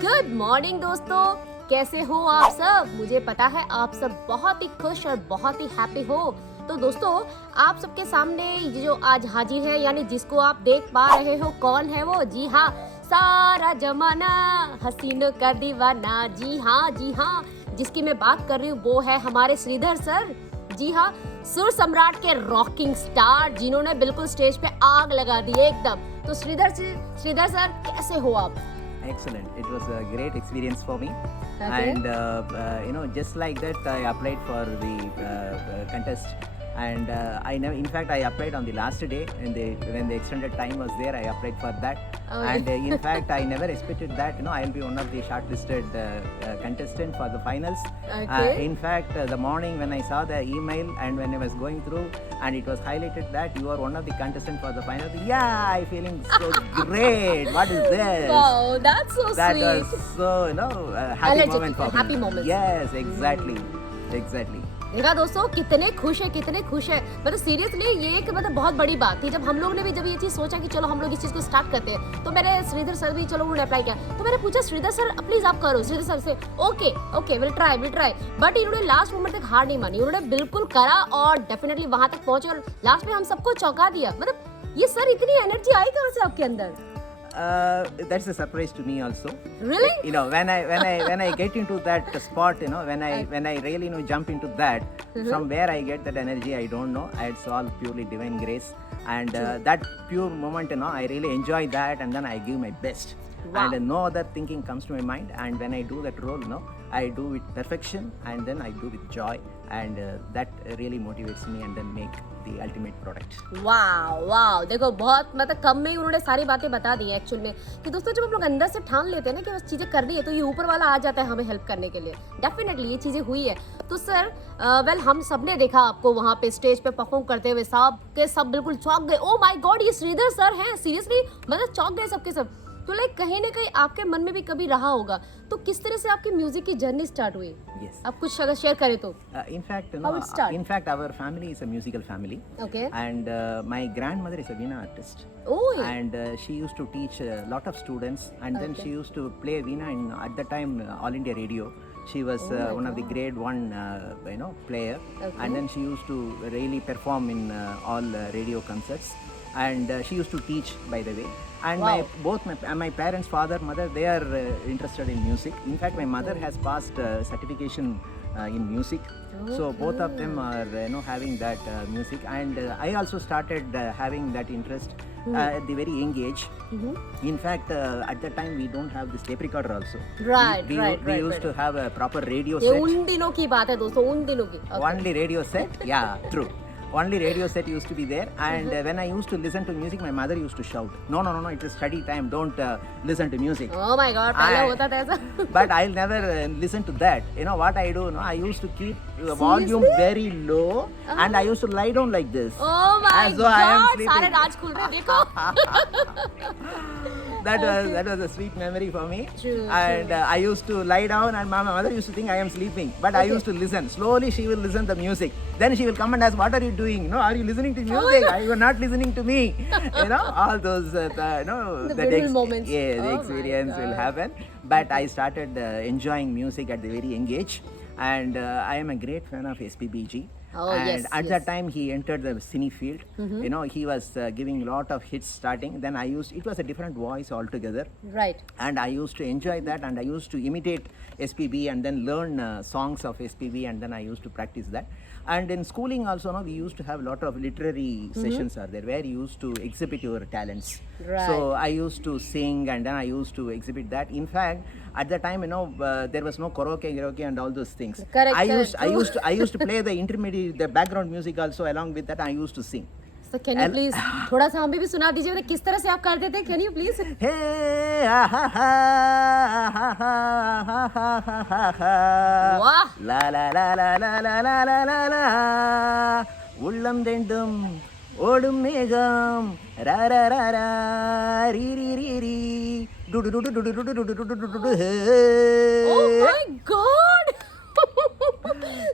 Good morning दोस्तों, कैसे हो आप सब। मुझे पता है आप सब बहुत ही खुश और बहुत ही हैप्पी हो। तो दोस्तों, आप सबके सामने ये जो आज हाजिर है, यानी जिसको आप देख पा रहे हो, कौन है वो? जी हाँ, सारा जमाना हसीनों का दीवाना। जी हाँ, जिसकी मैं बात कर रही हूँ वो है हमारे श्रीधर सर। जी हाँ, सुर सम्राट के रॉकिंग स्टार, जिन्होंने बिल्कुल स्टेज पे आग लगा दी एकदम। तो श्रीधर सर, कैसे हो आप? Excellent. It was a great experience for me. Okay. And just like that, I applied for the contest. And I never, in fact, I applied on the last day, and when the extended time was there, I applied for that. Oh, And in fact, I never expected that. I'll be one of the shortlisted contestant for the finals. Okay. In fact, the morning when I saw the email and when I was going through, and it was highlighted that you are one of the contestants for the finals. Yeah, I feeling so great. What is this? Wow, that's so That sweet. was so happy Energetic, moment for me. happy moments. Yes, exactly. देखा दोस्तों, कितने खुश है। मतलब seriously ये एक बहुत बड़ी बात थी। जब हम लोग ने भी जब ये चीज सोचा कि चलो हम लोग इस चीज को स्टार्ट करते हैं, तो मेरे श्रीधर सर भी चलो उन्होंने अप्लाई किया। तो मैंने पूछा श्रीधर सर प्लीज आप करो। श्रीधर सर से ओके विल ट्राई। बट इन्होंने लास्ट मोमेंट तक हार नहीं मानी, उन्होंने बिल्कुल करा और डेफिनेटली वहां तक पहुंचे और लास्ट में हम सबको चौंका दिया। मतलब ये सर, इतनी एनर्जी आई कहाँ से आपके अंदर? That's a surprise to me also. Really? When I get into that spot, when I really jump into that, from where I get that energy, I don't know. It's all purely divine grace, and that pure moment, I really enjoy that, and then I give my best. Wow. And no other thinking comes to my mind, and when I do that role, I do with perfection, and then I do with joy, and that really motivates me, and then make the ultimate product. वाह, देखो बहुत कम में ही उन्होंने सारी बातें बता दी हैं actual में। कि दोस्तों, जब हम लोग अंदर से ठान लेते हैं ना कि बस चीजें करनी है, तो ये ऊपर वाला आ जाता है हमें हेल्प करने के लिए। डेफिनेटली ये चीजें हुई है। तो सर, हम सबने देखा आपको वहाँ पे स्टेज पे परफॉर्म करते हुए, सब बिल्कुल चौंक गए। ओ माय गॉड, ये श्रीधर सर हैं। सीरियसली चौंक गए सबके सब। तो कहीं ना कहीं आपके मन में भी कभी रहा होगा, तो किस तरह से आपकी म्यूजिक की जर्नी स्टार्ट हुई? Yes. आप कुछ अगर शेयर करें तो। How it start? In fact, our family is a musical family. Okay. And my grandmother is a veena artist. Oh, yeah. And she used to teach a lot of students, and then Okay. she used to play veena in, at the time, All India Radio. She was one of the grade 1 player. Okay. And then she used to really perform in all radio concerts, and she used to teach, by the way. And Wow. both my parents, father, mother, they are interested in music. In fact, my mother has passed certification in music. So both of them are having that music, and I also started having that interest at the very young age. In fact, at that time we don't have this tape recorder also. Right. We used to have a proper radio ये set. उन दिनों की बात है दोस्तों, उन दिनों की। Okay. Only radio set. Yeah, true. Only radio set used to be there, and when I used to listen to music, my mother used to shout, no, it is study time, don't listen to music. Oh my God, पहले होता था ऐसा। But I'll never listen to that. You know what I do? I used to keep the volume very low, and I used to lie down like this. Oh my as though I am God, sleeping. सारे राज खुल रहे, देखो। That was a sweet memory for me. True, And I used to lie down, and my mother used to think I am sleeping, but I used to listen. Slowly she will listen the music. Then she will come and ask, what are you doing? Are you listening to music? You are not listening to me. All those The beautiful moments. Yeah, the Oh my experience will God. happen. But I started enjoying music at the very young age, and I am a great fan of SPBG. Oh, And yes, at yes. that time he entered the cine field. He was giving a lot of hits starting. Then it was a different voice altogether. Right. And I used to enjoy that, and I used to imitate SPB, and then learn songs of SPB, and then I used to practice that. And in schooling also, we used to have a lot of literary sessions are there, where you used to exhibit your talents. Right. So I used to sing, and then I used to exhibit that. In fact, at the time, there was no karaoke and all those things. Correct, I used to play the intermediate, the background music also. Along with that, I used to sing. So can you please थोड़ा सा हमें भी सुना दीजिए, मतलब किस तरह से आप करते थे? Can you please? Hey, ah, ha, ha, ha, ha, ha, ha, ha, ha, ha. वाह, La la la la la la la la la la. உள்ளம் ரெண்டும் ஓடும் மேகம் ரா ரா ரா ரா ரீ ரீ ரீ ரீ டு டு டு டு டு டு டு டு டு டு டு டு டு. oh my God.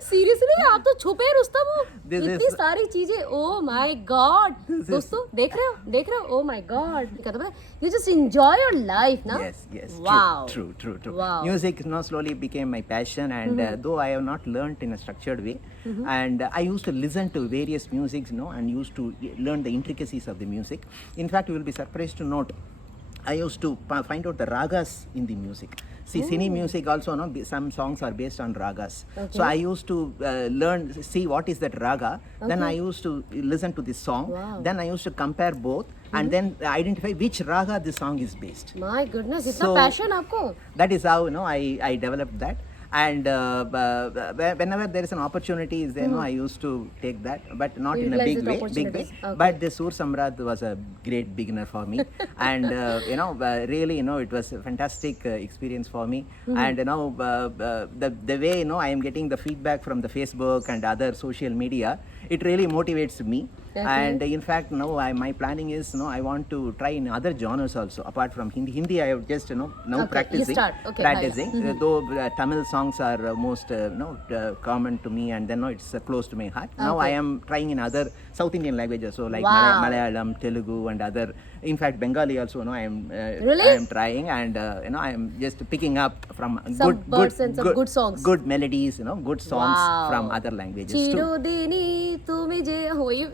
सीरियसली आप तो छुपे रुस्तम हो। This is- इतनी सारी चीजें, ओ माय गॉड। दोस्तों देख रहे हो, ओ माय गॉड। कहते हैं you just enjoy your life ना। Yes. Wow. True. Wow. Music, slowly became my passion, and though I have not learnt in a structured way, and I used to listen to various musics, and used to learn the intricacies of the music. In fact, you will be surprised to note, I used to find out the ragas in the music. See, cine music also, some songs are based on ragas. Okay. So I used to see what is that raga. Then I used to listen to this song. Wow. Then I used to compare both, and then identify which raga this song is based. My goodness, इतना So- passion आपको। That is how I developed that. And whenever there is an opportunity, I used to take that, but not in a Utilize big that way. opportunities. Okay. But the Sur Samrat was a great beginner for me, and really, it was a fantastic experience for me. And the way I am getting the feedback from the Facebook and other social media, it really motivates me. Okay. And in fact, now my planning is, I want to try in other genres also apart from Hindi. Hindi I have just now Okay, you practicing. start. Okay, Practicing. Though Tamil songs are most common to me, and then it's close to my heart. Now Okay. I am trying in other South Indian languages, so like Wow. Malayalam, Telugu, and other. In fact, Bengali also. I am Really? I am trying, and I am just picking up from Some words and some good songs. good melodies, good songs Wow. from other languages too. चिरोदिनी तुम्हें जे होई।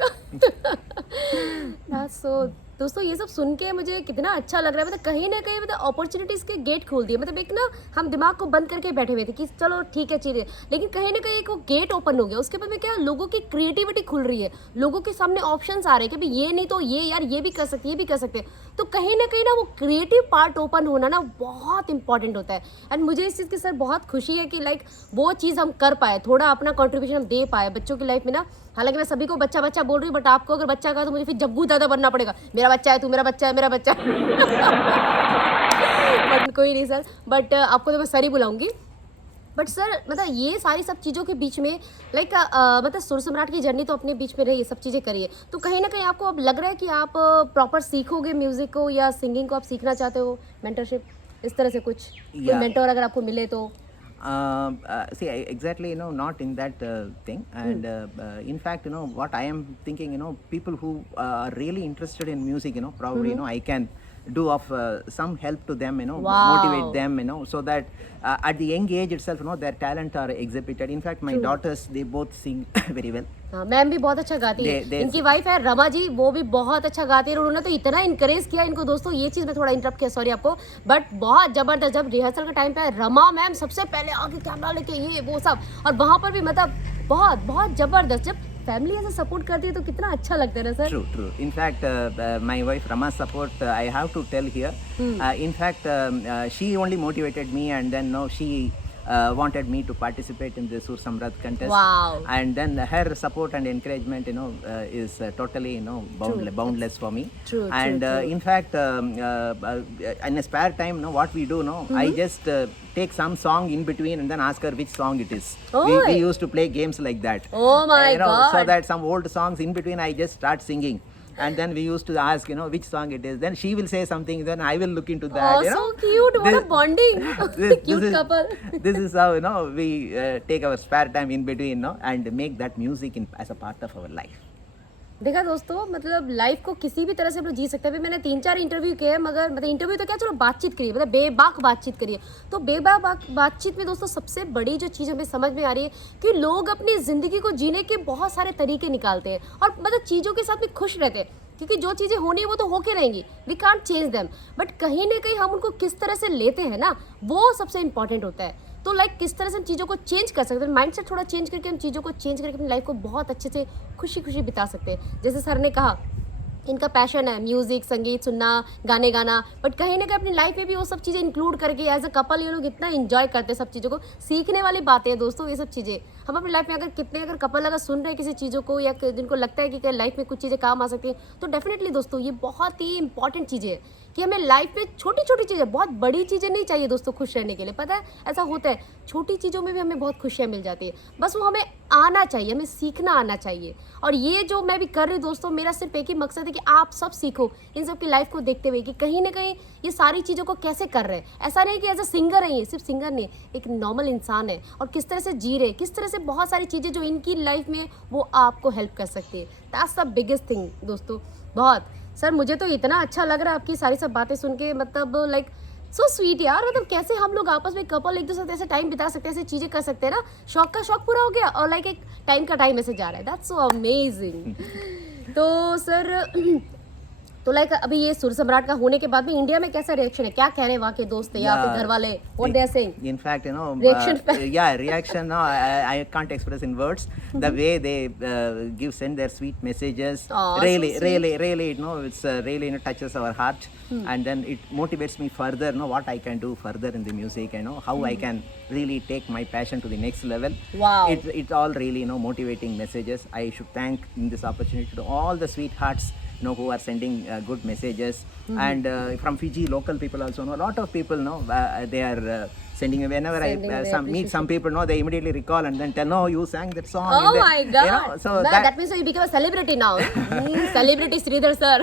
That's so। दोस्तों ये सब सुन के मुझे कितना अच्छा लग रहा है। मतलब कहीं ना कहीं अपॉर्चुनिटीज के गेट खोल दिए। मतलब एक ना हम दिमाग को बंद करके बैठे हुए थे कि चलो ठीक है चीजें, लेकिन कहीं ना कहीं एक वो गेट ओपन हो गया। उसके बाद में क्या, लोगों की क्रिएटिविटी खुल रही है, लोगों के सामने ऑप्शंस आ रहे हैं कि भाई ये नहीं तो ये, यार ये भी कर सकते, ये भी कर सकते। तो कहीं ना वो क्रिएटिव पार्ट ओपन होना ना बहुत इंपॉर्टेंट होता है। एंड मुझे इस चीज़ की सर बहुत खुशी है कि लाइक वो चीज़ हम कर पाए, थोड़ा अपना कॉन्ट्रीब्यूशन हम दे पाए बच्चों की लाइफ में ना। हालांकि मैं सभी को बच्चा बच्चा बोल रही हूँ, बट आपको अगर बच्चा का तो मुझे फिर जग्गू दादा बनना पड़ेगा। मेरा बच्चा है, तू मेरा बच्चा है, मेरा बच्चा है। बट कोई नहीं सर, बट आपको तो मैं सर ही बुलाऊंगी। बट सर मतलब ये सारी सब चीज़ों के बीच में लाइक मतलब सुर सम्राट की जर्नी तो अपने बीच में रही, ये सब चीज़ें करिए, तो कहीं ना कहीं आपको अब लग रहा है कि आप प्रॉपर सीखोगे म्यूज़िक को या सिंगिंग को आप सीखना चाहते हो, मेंटरशिप इस तरह से कुछ कोई Yeah. मेंटर अगर आपको मिले तो? See, exactly, not in that thing. And in fact, what I am thinking, people who are really interested in music, probably, I can do of some help to them, Wow. motivate them, so that at the young age itself, their talent are exhibited. In fact, my daughters, they both sing very well. हाँ, ma'am भी बहुत अच्छा गाती है। They- इनकी wife है रमा जी, वो भी बहुत अच्छा गाती है। और उन्होंने तो इतना इंकरेज किया इनको। दोस्तों ये चीज़ में थोड़ा इंटरप्ट किया, सॉरी आपको, बट बहुत जबरदस्त। जब रिहर्सल का टाइम पे रमा मैम सबसे पहले आगे कैमरा लेके ये वो सब, और वहाँ पर भी मतलब बहुत बहुत जबरदस्त। जब फैमिली ऐसे सपोर्ट करती है तो कितना अच्छा लगता है ना sir. True. In fact, my wife Rama's support, I have to tell here. In fact, she only motivated me, and then she wanted me to participate in the Sur Samrat contest. Wow. And then her support and encouragement, is totally, boundless for me. True, And true. in fact, in a spare time, what we do, I just take some song in between and then ask her which song it is. We Oi. used to play games like that. Oh my So God. that some old songs in between I just start singing. And then we used to ask, which song it is. Then she will say something, then I will look into that. Oh, so cute. What a bonding. Cute is, couple. This is how, we take our spare time in between, and make that music as a part of our life. देखा दोस्तों, मतलब life को किसी भी तरह से हम लोग जी सकते हैं। अभी मैंने 3-4 इंटरव्यू किए हैं, मगर मतलब इंटरव्यू तो क्या, चलो बातचीत करिए, मतलब बेबाक बातचीत करिए। तो बेबाक बातचीत में दोस्तों सबसे बड़ी जो चीज़ हमें समझ में आ रही है कि लोग अपनी ज़िंदगी को जीने के बहुत सारे तरीके निकालते हैं, और मतलब चीज़ों के साथ भी खुश रहते हैं, क्योंकि जो चीज़ें होनी है वो तो होके रहेंगी, we can't change them. But कहीं ना कहीं हम उनको किस तरह से लेते हैं ना, वो सबसे इंपॉर्टेंट होता है। तो लाइक किस तरह से हम चीज़ों को चेंज कर सकते हैं, माइंडसेट थोड़ा चेंज करके हम चीज़ों को चेंज करके अपनी लाइफ को बहुत अच्छे से खुशी खुशी बिता सकते हैं। जैसे सर ने कहा, इनका पैशन है म्यूज़िक, संगीत सुनना, गाने गाना, बट कहीं ना कहीं अपनी लाइफ में भी वो सब चीज़ें इंक्लूड करके एज अ कपल ये लोग इतना इंजॉय करते हैं सब चीज़ों को। सीखने वाली बातें हैं दोस्तों ये सब चीज़ें। हम अपनी लाइफ में अगर कपल अगर सुन रहे हैं किसी चीज़ों को, या जिनको लगता है कि लाइफ में कुछ चीज़ें काम आ सकती हैं, तो डेफिनेटली दोस्तों ये बहुत ही इंपॉर्टेंट चीज़ें हैं कि हमें लाइफ में छोटी छोटी चीज़ें, बहुत बड़ी चीज़ें नहीं चाहिए दोस्तों खुश रहने के लिए। पता है ऐसा होता है, छोटी चीज़ों में भी हमें बहुत खुशियाँ मिल जाती है, बस वो हमें आना चाहिए, हमें सीखना आना चाहिए। और ये जो मैं भी कर रही हूँ दोस्तों, मेरा सिर्फ एक ही मकसद है कि आप सब सीखो इन सब की लाइफ को देखते हुए कि कहीं ना कहीं ये सारी चीज़ों को कैसे कर रहे हैं। ऐसा नहीं कि एज अ सिंगर है, ये सिर्फ सिंगर नहीं, एक नॉर्मल इंसान है, और किस तरह से जी रहे, किस तरह से बहुत सारी चीज़ें जो इनकी लाइफ में वो आपको हेल्प कर सकती है। दैट्स द बिगेस्ट थिंग दोस्तों। बहुत सर, मुझे तो इतना अच्छा लग रहा है आपकी सारी सब बातें सुन के, मतलब लाइक सो स्वीट यार। मतलब कैसे हम लोग आपस में कपल एक दूसरे से ऐसे टाइम बिता सकते हैं, ऐसे चीज़ें कर सकते हैं ना, शौक का शौक पूरा हो गया और लाइक एक टाइम का टाइम ऐसे जा रहा है। That's so amazing. तो सर तो लाइक अभी ये सुर सम्राट का होने के बाद में इंडिया में कैसा रिएक्शन है, क्या कह रहे हैं वहाँ के दोस्त या फिर घर वाले, what they are saying? In fact, you know, Reaction. yeah, reaction. No, I can't express in words. The way they send their sweet messages. Aw, so really, sweet. really, you know, it's really, you know, touches our heart, and then it motivates me further. You know, what I can do further in the music. You know, how I can really take my passion to the next level. Wow. It's all really, you know, motivating messages. I should thank in this opportunity to all the sweethearts, you know, who are sending good messages, and from Fiji local people also, know, a lot of people know they are sending. Whenever Sending I their meet some people, know, they immediately recall and then tell, no, you sang that song. Oh in the-" my God! You know, so that means you become a celebrity now. Celebrity Sridhar sir.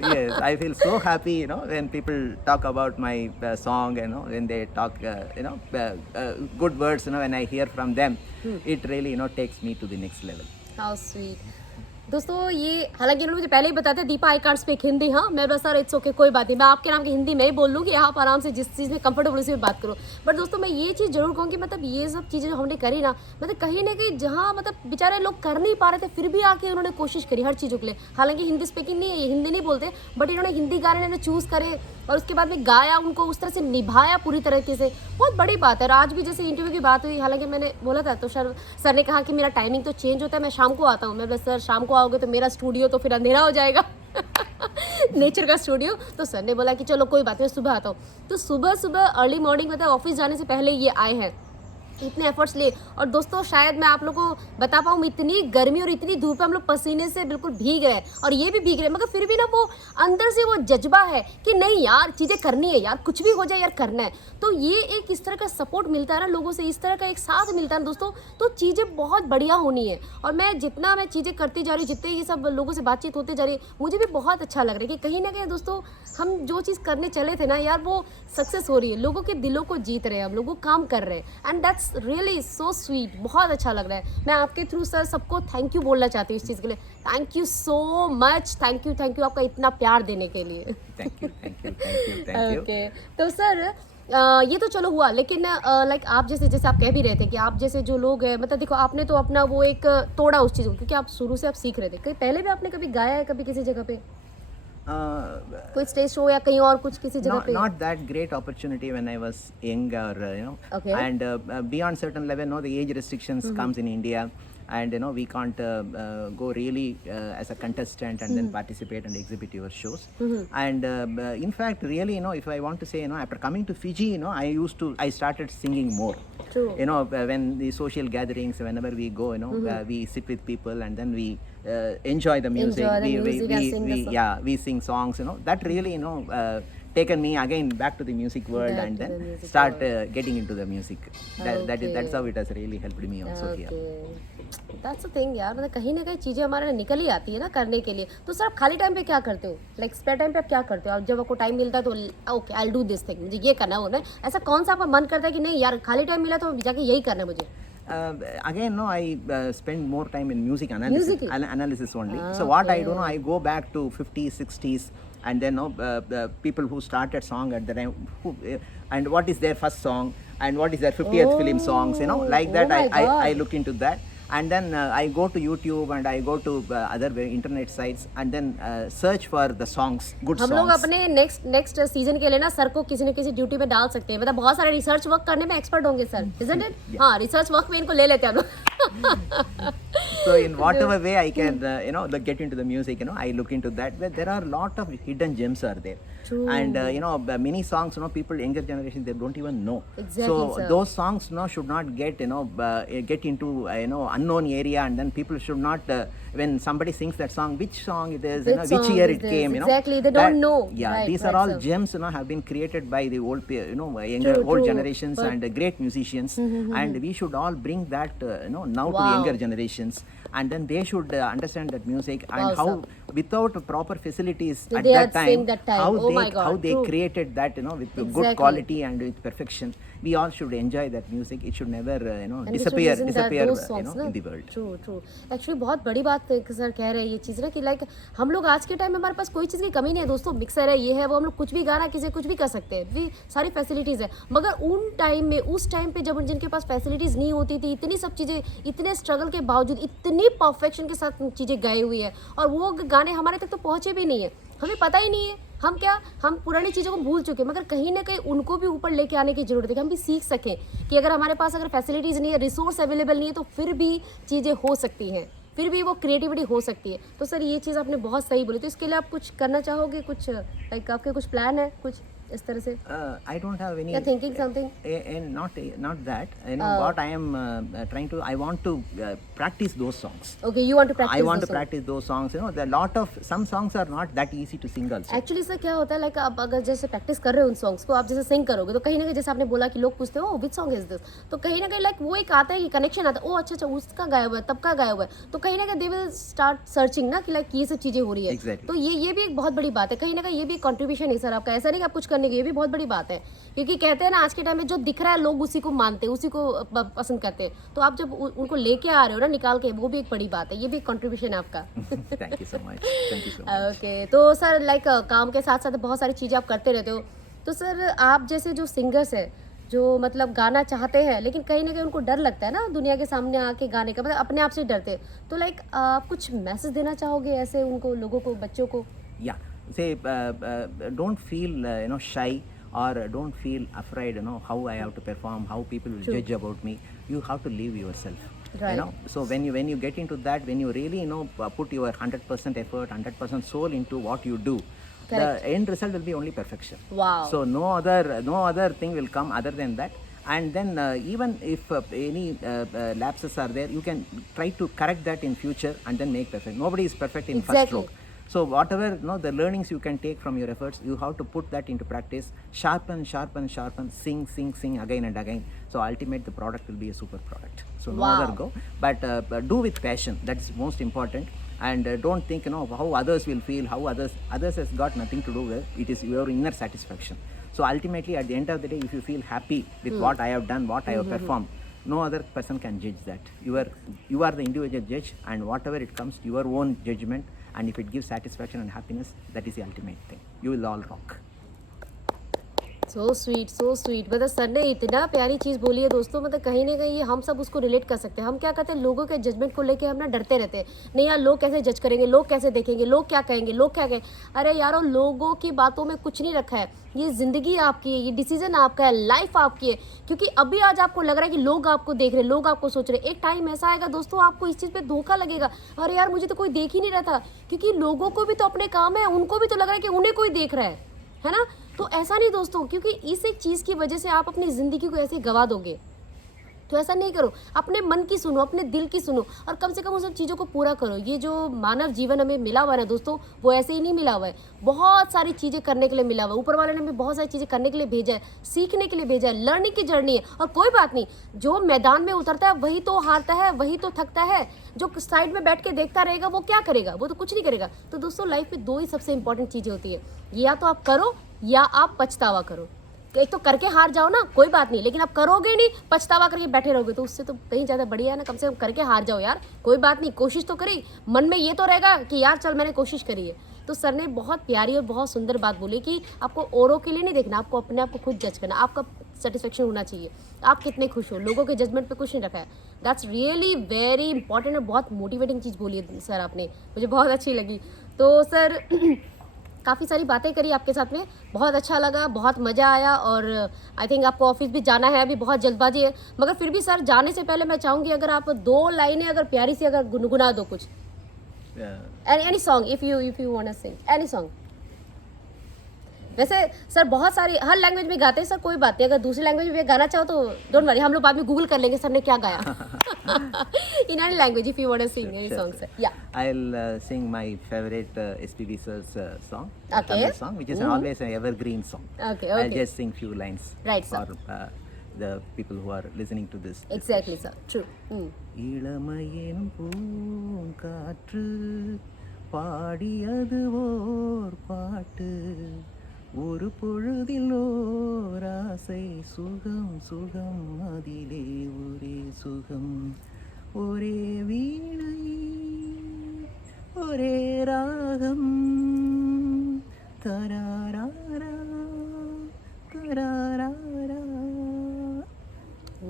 yes, I feel so happy, you know, when people talk about my song, you know, when they talk, you know, good words, you know, when I hear from them, it really, you know, takes me to the next level. How sweet. दोस्तों ये हालांकि उन्होंने मुझे पहले ही बताया था, Deepa I can't speak Hindi. हाँ, मैं बस सर इट्स ओके, कोई बात नहीं, मैं आपके नाम की हिंदी में ही बोल लूँगी, आप आराम से जिस चीज़ में कंफर्टेबल उसी में बात करो। बट दोस्तों मैं ये चीज़ जरूर कहूँगी, मतलब ये सब चीज़ें जो हमने करी ना, मतलब कहीं ना कहीं जहाँ मतलब बेचारे लोग कर नहीं पा रहे थे, फिर भी आके उन्होंने कोशिश करी हर चीज़ों के लिए। हालांकि हिंदी स्पीकिंग नहीं है, हिंदी नहीं बोलते, बट इन्होंने हिंदी गाने इन्होंने चूज़ करे और उसके बाद में गाया, उनको उस तरह से निभाया पूरी तरीके से, बहुत बड़ी बात है। और आज भी जैसे इंटरव्यू की बात हुई, हालांकि मैंने बोला था तो सर ने कहा कि मेरा टाइमिंग तो चेंज होता है, मैं शाम को आता हूँ। मैं बोला सर शाम को आओगे तो मेरा स्टूडियो तो फिर अंधेरा हो जाएगा नेचर का स्टूडियो। तो सर ने बोला कि चलो कोई बात नहीं, सुबह आता हूँ। तो सुबह सुबह अर्ली मॉर्निंग, मतलब ऑफिस जाने से पहले ये आए हैं, इतने एफर्ट्स लिए। और दोस्तों शायद मैं आप लोगों को बता पाऊँ, इतनी गर्मी और इतनी धूप है, हम लोग पसीने से बिल्कुल भीग रहे हैं और ये भी भीग रहे हैं, मगर फिर भी ना वो अंदर से वो जज्बा है कि नहीं यार चीज़ें करनी है, यार कुछ भी हो जाए यार करना है। तो ये एक इस तरह का सपोर्ट मिलता है ना लोगों से, इस तरह का एक साथ मिलता है ना दोस्तों, तो चीज़ें बहुत बढ़िया होनी है। और मैं जितना मैं चीज़ें करती जा रही हूँ, जितने ये सब लोगों से बातचीत होते जा रही है, मुझे भी बहुत अच्छा लग रहा है कि कहीं ना कहीं दोस्तों हम जो चीज़ करने चले थे ना यार, वो सक्सेस हो रही है, लोगों के दिलों को जीत रहे हैं हम, लोगों काम कर रहे हैं, and that's really so sweet. बहुत अच्छा लग रहा है। मैं आपके थ्रू सर सबको थैंक यू बोलना चाहती हूँ इस चीज़ के लिए। Thank you so much, thank you आपका इतना प्यार देने के लिए। Thank you. ओके तो सर ये तो चलो हुआ, लेकिन लाइक आप जैसे आप कह भी रहे थे कि आप जैसे जो लोग हैं, मतलब देखो आपने तो अपना वो एक तोड़ा उस चीज़ को, क्योंकि आप शुरू से आप सीख रहे थे। कहीं पहले भी आपने कभी गाया है कभी किसी जगह पे, कोई स्टेज शो या कहीं और कुछ किसी जगह पे? Not that great opportunity when I was young, or you know, Okay. and beyond certain level, no, the age restrictions comes in India, and you know we can't go really as a contestant and then participate and exhibit your shows. And in fact, really, you know, if I want to say, you know, after coming to Fiji, you know, I started singing more. True. You know, when the social gatherings, whenever we go, you know, we sit with people and then we enjoy the music. Enjoy the music and sing the song. We sing songs. You know, that really, you know, taken me again back to the music world, Back and to the then music start getting into the music. Okay. That's how it has really helped me also here. That's the thing यार, मतलब कहीं ना कहीं चीज़ें हमारे निकल ही आती है ना करने के लिए। तो सर आप खाली टाइम पे क्या करते हो, लाइक स्पेयर टाइम पे आप क्या करते हो? आप जब आपको टाइम मिलता है तो okay I will do this thing, मुझे ये करना है, वो मैं ऐसा कौन सा आपका मन करता है कि नहीं यार खाली टाइम मिला तो जाके यही करना है मुझे? Again, no, I spend more time in music analysis, analysis only. So what I do, no, I go back to 50s, 60s, and then no, people who started song at the time, and what is their first song, and what is their 50th film songs, you know, like that. I look into that. And then I go to YouTube and I go to other internet sites and then search for the songs, good songs. हम लोग अपने next season के लिए ना sir को किसी न किसी ड्यूटी में डाल सकते हैं, मतलब बहुत सारे रिसर्च वर्क करने में एक्सपर्ट होंगे सर, isn't it? हाँ, रिसर्च वर्क में इनको ले लेते हैं हम लोग। So in whatever way I can, you know, get into the music, you know, I look into that. But there are a lot of hidden gems are there. True. And you know, many songs, you know, people younger generation they don't even know. Exactly, so sir. those songs, you know, should not get, you know, get into you know unknown area, and then people should not when somebody sings that song, which song it is, you know, which year it came, you know. Exactly, they don't know. Yeah, Right, these right, are all sir. gems, you know, have been created by the old, you know, younger True, old true. generations and great musicians, and we should all bring that, you know, now to Wow. younger generations, and then they should understand that music and Wow, how sir. without proper facilities So at they that are saying time, that time. how Oh they my God, how they true. created that, with Exactly. good quality and with perfection. We all should enjoy that music. It should never And we should disappear listen that those in songs, ना? the world. True, true. Actually बहुत बड़ी बात sir कह रहे हैं ये चीज़ ना कि लाइक हम लोग आज के टाइम में हमारे पास कोई चीज़ की कमी नहीं है दोस्तों, मिक्सर है, ये है वो, हम लोग कुछ भी गाना किसी कुछ भी कर सकते हैं, भी सारी फैसिलिटीज़ है। मगर उन टाइम में, उस टाइम पे जब जिनके पास फैसिलिटीज़ नहीं होती थी, इतनी सब चीज़ें, इतने स्ट्रगल के बावजूद इतनी परफेक्शन के साथ चीज़ें गाई हुई है, और वो गाने हमारे तक तो पहुँचे भी नहीं है, हमें पता ही नहीं है। हम पुरानी चीज़ों को भूल चुके हैं, मगर कहीं ना कहीं उनको भी ऊपर लेके आने की ज़रूरत है कि हम भी सीख सकें कि अगर हमारे पास अगर फैसिलिटीज़ नहीं है, रिसोर्स अवेलेबल नहीं है, तो फिर भी चीज़ें हो सकती हैं, फिर भी वो क्रिएटिविटी हो सकती है। तो सर ये चीज़ आपने बहुत सही बोली, तो इसके लिए आप कुछ करना चाहोगे, कुछ लाइक आपके कुछ प्लान है कुछ इस तरह से? I don't have any. You're thinking something? And not that. What I am trying to. I want to practice those songs. Okay, you want to practice I want to those songs. practice those songs. There are lot of some songs are not that easy to sing also. Actually sir क्या होता है like आप अगर जैसे practice कर रहे हो उन सॉन्ग्स को, आप जैसे सिंग करोगे तो कहीं ना कहीं जैसे आपने बोला कि लोग पूछते हो विच सॉन्ग इज दिस, तो कहीं ना कहीं लाइक वो एक आता है कि कनेक्शन आता है, ओ अच्छा उसका गाया हुआ है, तब का गाया हुआ है, तो कहीं ना कहीं दे विल स्टार्ट सर्चिंग ना कि लाइक ये सब चीज़ें हो रही है। Exactly. तो ये भी एक बहुत बड़ी बात है, कहीं ना कहीं ये भी एक कॉन्ट्रीब्यूशन है सर आपका, ऐसा नहीं कि आप कुछ करने के, ये भी बहुत बड़ी बात है, क्योंकि कहते हैं ना आज के टाइम में जो दिख रहा है लोग उसी को मानते हैं, उसी को पसंद करते हैं, तो आप जब उनको लेके आ रहे हो ना निकाल के, वो भी एक बड़ी बात है, ये भी एक कॉन्ट्रीब्यूशन है आपका। Thank you so much. Thank you so much. Okay तो सर लाइक काम के साथ साथ बहुत सारी चीज़ें आप करते रहते हो, तो सर आप जैसे जो सिंगर्स है जो मतलब गाना चाहते हैं लेकिन कहीं ना कहीं उनको डर लगता है ना दुनिया के सामने आके गाने का, मतलब अपने आप से डरते हैं, तो लाइक आप कुछ मैसेज देना चाहोगे ऐसे उनको, लोगों को, बच्चों को? Yeah. Say, don't feel shy, or don't feel afraid. How I have to perform, how people will True. judge about me. You have to live yourself. Right. So when you get into that, when you really put your 100% effort, 100% soul into what you do, Correct. the end result will be only perfection. Wow. So no other thing will come other than that. And then even if any lapses are there, you can try to correct that in future and then make perfect. Nobody is perfect in first Exactly. stroke. So whatever the learnings you can take from your efforts, you have to put that into practice. Sharpen, sing again and again. So ultimate the product will be a super product. So no Wow. other go, but do with passion. That's most important. And don't think how others will feel, how others has got nothing to do with it. Is your inner satisfaction. So ultimately, at the end of the day, if you feel happy with what I have done, what I have performed, no other person can judge that. You are the individual judge, and whatever it comes, your own judgment, and if it gives satisfaction and happiness, that is the ultimate thing. You will all rock. So sweet मतलब sir ने इतना प्यारी चीज़ बोली है दोस्तों, मतलब कहीं ना कहीं हम सब उसको रिलेट कर सकते हैं। हम क्या कहते हैं, लोगों के जजमेंट को लेके हम ना डरते रहते हैं, नहीं यार लोग कैसे जज करेंगे, लोग कैसे देखेंगे, लोग क्या कहेंगे, लोग क्या कहेंगे। अरे यारो लोगों की बातों में कुछ नहीं रखा है, ये ज़िंदगी आपकी है, ये डिसीजन आपका है, लाइफ आपकी है। क्योंकि अभी आज आपको लग रहा है कि लोग आपको देख रहे हैं, लोग आपको सोच रहे हैं, एक टाइम ऐसा आएगा दोस्तों आपको इस चीज़ पे धोखा लगेगा, अरे यार मुझे तो कोई देख ही नहीं रहा था, क्योंकि लोगों को भी तो अपने काम है, उनको भी तो लग रहा है कि उन्हें कोई देख रहा है ना। तो ऐसा नहीं दोस्तों, क्योंकि इस एक चीज़ की वजह से आप अपनी ज़िंदगी को ऐसे गवा दोगे, तो ऐसा नहीं करो, अपने मन की सुनो, अपने दिल की सुनो, और कम से कम उन सब चीज़ों को पूरा करो। ये जो मानव जीवन हमें मिला हुआ है दोस्तों, वो ऐसे ही नहीं मिला हुआ है, बहुत सारी चीज़ें करने के लिए मिला हुआ है। ऊपर वाले ने हमें बहुत सारी चीज़ें करने के लिए भेजा है, सीखने के लिए भेजा है, लर्निंग की जर्नी है। और कोई बात नहीं, जो मैदान में उतरता है वही तो हारता है, वही तो थकता है, जो साइड में बैठ के देखता रहेगा वो क्या करेगा, वो तो कुछ नहीं करेगा। तो दोस्तों लाइफ में दो ही सबसे इंपॉर्टेंट चीज़ें होती है, या तो आप करो या आप पछतावा करो। एक तो करके हार जाओ ना, कोई बात नहीं, लेकिन आप करोगे नहीं, पछतावा करके बैठे रहोगे, तो उससे तो कहीं ज़्यादा बढ़िया है ना, कम से कम करके हार जाओ यार, कोई बात नहीं, कोशिश तो करी, मन में ये तो रहेगा कि यार चल मैंने कोशिश करी है। तो सर ने बहुत प्यारी और बहुत सुंदर बात बोली कि आपको औरों के लिए नहीं देखना, आपको अपने आप को खुद जज करना, आपका सेटिस्फेक्शन होना चाहिए, आप कितने खुश हो, लोगों के जजमेंट पे कुछ नहीं रखा है। दैट्स रियली वेरी इंपॉर्टेंट और बहुत मोटिवेटिंग चीज़ बोली है सर आपने, मुझे बहुत अच्छी लगी। तो सर काफ़ी सारी बातें करी आपके साथ में, बहुत अच्छा लगा, बहुत मज़ा आया, और आई थिंक आपको ऑफिस भी जाना है, अभी बहुत जल्दबाजी है, मगर फिर भी सर जाने से पहले मैं चाहूँगी अगर आप 2 लाइनें अगर प्यारी सी अगर गुनगुना दो कुछ, any song, if you want to sing any song. वैसे सर बहुत सारी हर लैंग्वेज में गाते हैं सर, कोई बात नहीं, अगर दूसरी लैंग्वेज में गाना चाहो तो डोंट वरी, हम लोग बाद में गूगल कर लेंगे सर ने क्या गाया। In any language if you want to sing any song sir. या I'll sing my favorite SPB sir's song, Okay. Tamil song, which is always an evergreen song. Okay, I'll okay. just sing few lines Right, sir. for the people who are listening to this. Exactly, sir. True. இளமையின் பூங்காற்று பாடியது ஓர் பாட்டு ஒரு பொழுதில் ஓர் ஆசை சுகம் சுகம் அதிலே ஒரே சுகம் ஒரே வீணை ஒரே ராகம் தராராரா தராராரா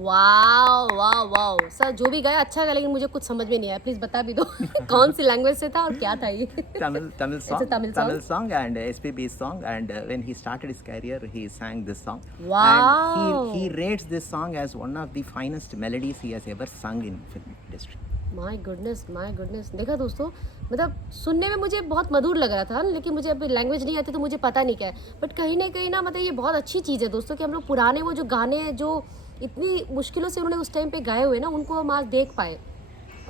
वाओ वाओ वाओ सर, जो भी गाया अच्छा गाया, लेकिन मुझे कुछ समझ में नहीं आया, प्लीज बता भी दो कौन सी लैंग्वेज से था और क्या था ये? Tamil song. It's a Tamil song and SPB's song, and when he started his career, he sang this song. Wow. And he rates this song as one of the finest melodies he has ever sung in film industry. My goodness देखा दोस्तों, मतलब सुनने में मुझे बहुत मधुर लग रहा था, लेकिन मुझे अभी लैंग्वेज नहीं आती तो मुझे पता नहीं क्या है, बट कहीं ना कहीं ना मतलब ये बहुत अच्छी चीज़ है दोस्तों कि हम लोग पुराने वो जो गाने हैं जो इतनी मुश्किलों से उन्होंने उस टाइम पे गाए हुए ना, उनको हम आज देख पाए,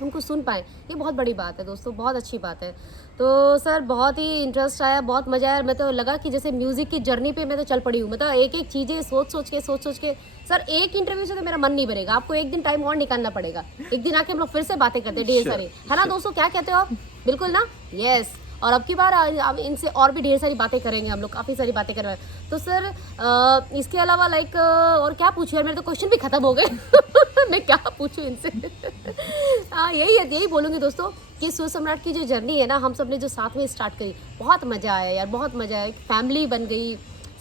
उनको सुन पाए, ये बहुत बड़ी बात है दोस्तों, बहुत अच्छी बात है। तो सर बहुत ही इंटरेस्ट आया, बहुत मज़ा आया, मैं तो लगा कि जैसे म्यूज़िक की जर्नी पे मैं तो चल पड़ी हूँ, मतलब एक एक चीज़ें सोच सोच के सर एक इंटरव्यू से तो मेरा मन नहीं भरेगा, आपको एक दिन टाइम और निकालना पड़ेगा, एक दिन आके हम लोग फिर से बातें करते हैं ढेर सारी, है ना दोस्तों, क्या कहते हो आप? बिल्कुल ना, यस। और अब की बार इनसे और भी ढेर सारी बातें करेंगे हम लोग, काफ़ी सारी बातें कर रहे हैं। तो सर इसके अलावा लाइक और क्या पूछूं यार, मेरे तो क्वेश्चन भी ख़त्म हो गए मैं क्या पूछूं इनसे हाँ यही बोलूँगी दोस्तों कि सुर सम्राट की जो जर्नी है ना, हम सब ने जो साथ में स्टार्ट करी, बहुत मज़ा आया यार, बहुत मज़ा आया, फैमिली बन गई,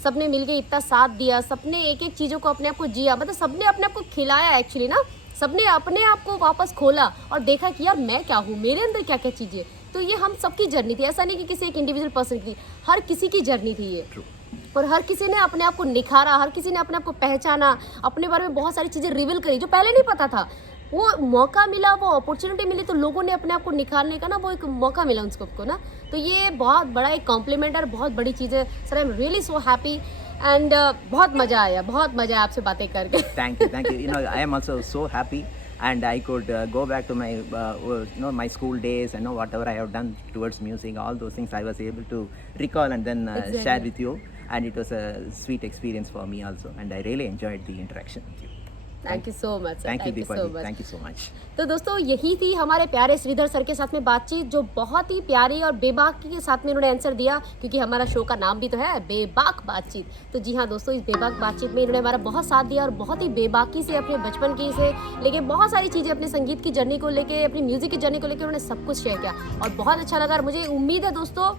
सबने मिलके इतना साथ दिया, सबने एक एक चीज़ों को अपने आप को जिया, मतलब सबने अपने आप को खिलाया एक्चुअली ना, सबने अपने आप को वापस खोला और देखा कि यार मैं क्या हूँ, मेरे अंदर क्या क्या चीज़ें। तो ये हम सबकी जर्नी थी, ऐसा नहीं कि किसी एक इंडिविजुअल पर्सन की, हर किसी की जर्नी थी ये। और हर किसी ने अपने आप को निखारा, हर किसी ने अपने आप को पहचाना, अपने बारे में बहुत सारी चीज़ें रिवील करी जो पहले नहीं पता था, वो मौका मिला, वो अपॉर्चुनिटी मिली, तो लोगों ने अपने आप को निखारने का ना वो एक मौका मिला उन सबको ना, तो ये बहुत बड़ा एक कॉम्प्लीमेंट और बहुत बड़ी चीज़ है sir. I am really so happy and बहुत मज़ा आया आपसे बातें करके। Thank you. You know, I am also so happy, and I could go back to my my school days and whatever I have done towards music, all those things I was able to recall and then Exactly. share with you, and it was a sweet experience for me also, and I really enjoyed the interaction with you. Thank you so much, Thank you Deepali, thank you so much. तो दोस्तों यही थी हमारे प्यारे Shridhar sir के साथ में बातचीत, जो बहुत ही प्यारी और बेबाकी के साथ में उन्होंने आंसर दिया, क्योंकि हमारा शो का नाम भी तो है बेबाक बातचीत। तो जी हाँ दोस्तों, इस बेबाक बातचीत में इन्होंने हमारा बहुत साथ दिया और बहुत ही बेबाकी से अपने बचपन की से लेके बहुत सारी चीज़ें, अपने संगीत की जर्नी को लेके, अपनी म्यूज़िक की जर्नी को लेकर उन्होंने सब कुछ शेयर किया और बहुत अच्छा लगा। और मुझे उम्मीद है दोस्तों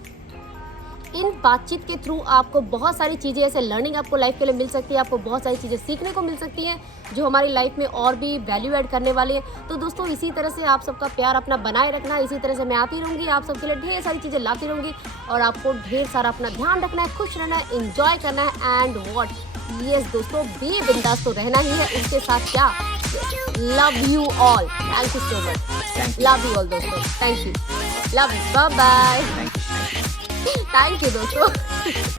इन बातचीत के थ्रू आपको बहुत सारी चीज़ें ऐसे लर्निंग आपको लाइफ के लिए मिल सकती है, आपको बहुत सारी चीज़ें सीखने को मिल सकती हैं जो हमारी लाइफ में और भी वैल्यू ऐड करने वाली है। तो दोस्तों इसी तरह से आप सबका प्यार अपना बनाए रखना, इसी तरह से मैं आती रहूँगी, आप सबके लिए ढेर सारी चीज़ें लाती रहूँगी और आपको ढेर सारा अपना ध्यान रखना है, खुश रहना है, इंजॉय करना है एंड वॉट यस दोस्तों, बी बिंदास तो रहना ही है, उसके साथ क्या, love you all, thank you so much, love you all दोस्तों, thank you, love you, bye bye, thank you दोस्तों।